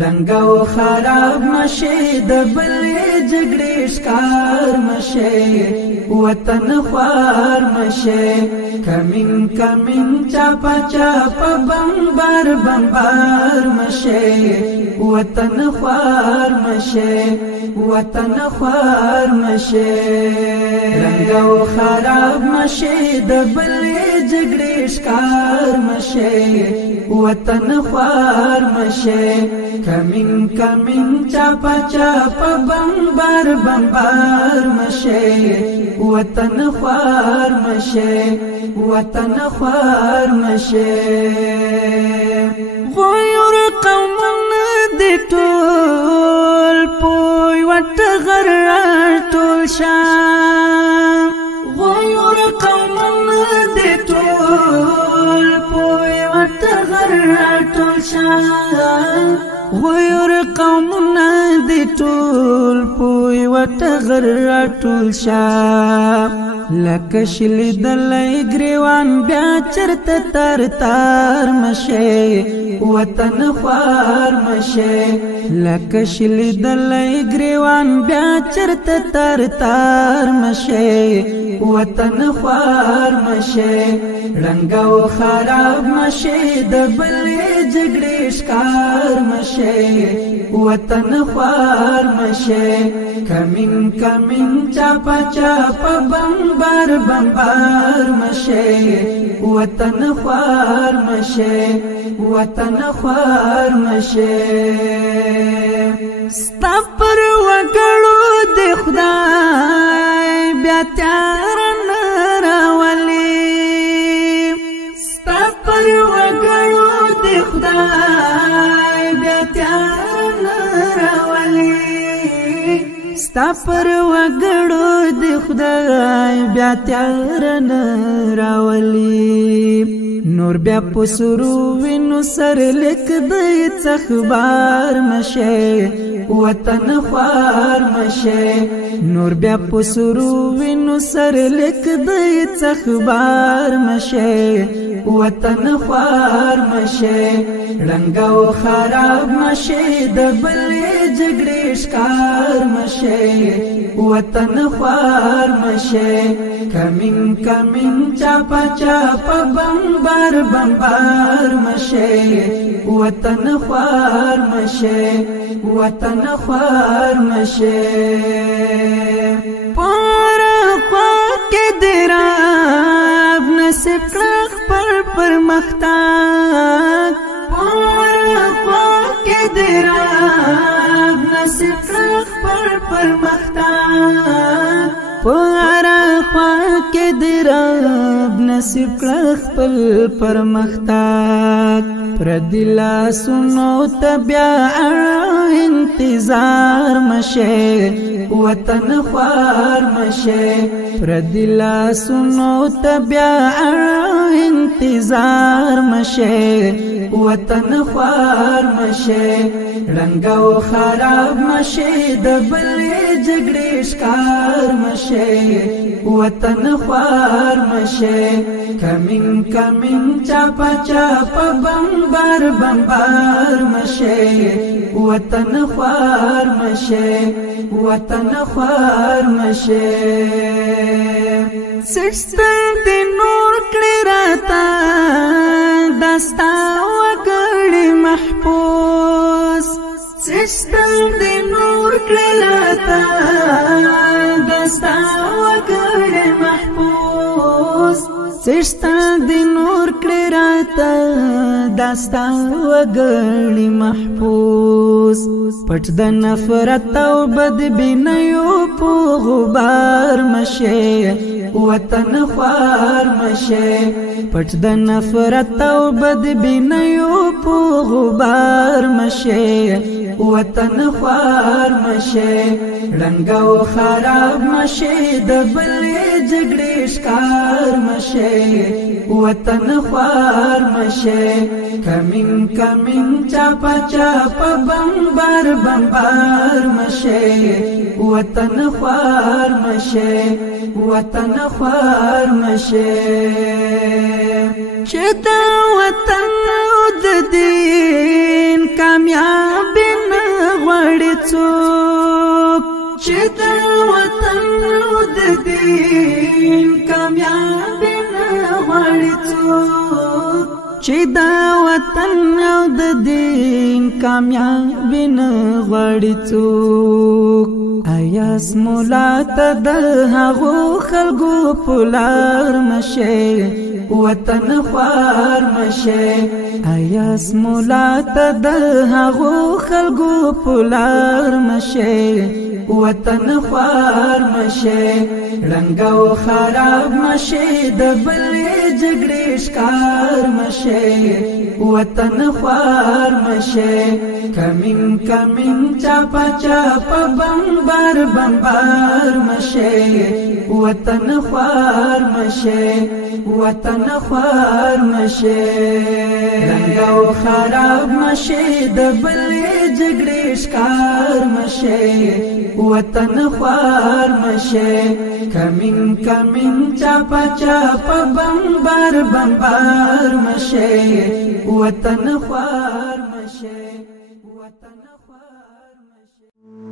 رنگو خراب مشه د بلې جګړې ښکار مشه وطن خوار مشه کمین کمین چاپا چاپا بمبار بمبار مشه وطن خوار مشه وطن خوار مشه رنگو خراب مشه د بلې جګړې ښکار مشه وطن خوار مشه کمین کمین چاپا چاپا بمبار بمبار مشه وطن خوار مشه وطن خوار مشه غير قومنا دي طول پوي وتغر طول شام غير قومنا دي طول پوي وتغر طول شام غير قومنا دي طول پوي وتغر طول شام لکشل دلای گریوان بیا چرته تر تار مشه وطن خوار مشه لکشل دلای گریوان بیا چرته تر تار مشه وطن خوار مشه رنگو خراب مشه د بلې جګړې ښکار مشه وطن خوار مشه کمین کمین چاپا چاپا بمبار بمبار مشه وطن خوار مشه وطن خوار مشه ستا پر وګړو د خدای بیا تیار نه راولي ستا پر وګړو د خدای بیا تیار نه راولي ستا پر وګړو د خدای بیا تیار نه راولي نور بیا پسرو وینو سر لیک دی څخبار مشه وطن خوار مشه نور بیا پسرو وینو سر لیک دی څخبار مشه وطن خوار مشه رنگو خراب مشه د بلې جګړې ښکار مشه وطن خوار مشه کمین کمین چاپا چاپا بمبار بمبار مشه وطن خوار مشه وطن خوار مشه پورا خوا کې دراب نصیب کړه پر مختار پورا خوا کې دراب نصیب کړه پر مختار پورا خوا کې دراب نصیب کړه پر مختار پر دلا سنو تبیا انتظار مشه وطن خوار مشه پر دلا سنو تبیا انتظار مشه وطن خوار مشه رنگو خراب مشه د بلې جګړې ښکار مشه وطن خوار مشه کمین کمین چاپا چاپا بمبار بمبار مشه وطن خوار مشه وطن خوار مشه سستر دی نور کړی راتا دستا وګړي محفوظ سستر دی نور کړی راتا دستا وګړي محفوظ سشتا دی نور کړی راته داستا وګړي محفوظ پټ د نفرت او بدبینیو په غبار مشه وطن خوار مشه پټ د نفرت او بدبینیو په غبار مشه وطن خوار مشه رنگو خراب مشه د بلې جګړې ښکار مشه وطن خوار مشه کمین کمین چاپا چاپا بمبار بمبار مشه وطن خوار مشه وطن خوار مشه چې دا وطن د دین کامیاب څوک چې د وطن او د دین کامیابي نه غواړي څوک چې د وطن او د دین کامیابي نه غواړي څوک ایاس مولا ته د هغو خلکو په لار مشه وطن خوار مشه ایاس مولا ته د هغو خلکو په لار مشه وطن خوار مشه رنگ او خراب مشه د بلې جګړې ښکار مشه وطن خوار مشه کمین کمین چاپا چاپا بمبار بمبار مشه وطن خوار مشه وطن خوار مشه رنگ او خراب مشه د بلې جګړې ښکار مشه وطن خوار مشه کمین کمین چاپا چاپا بمبار بمبار مشه وطن خوار مشه وطن خوار مشه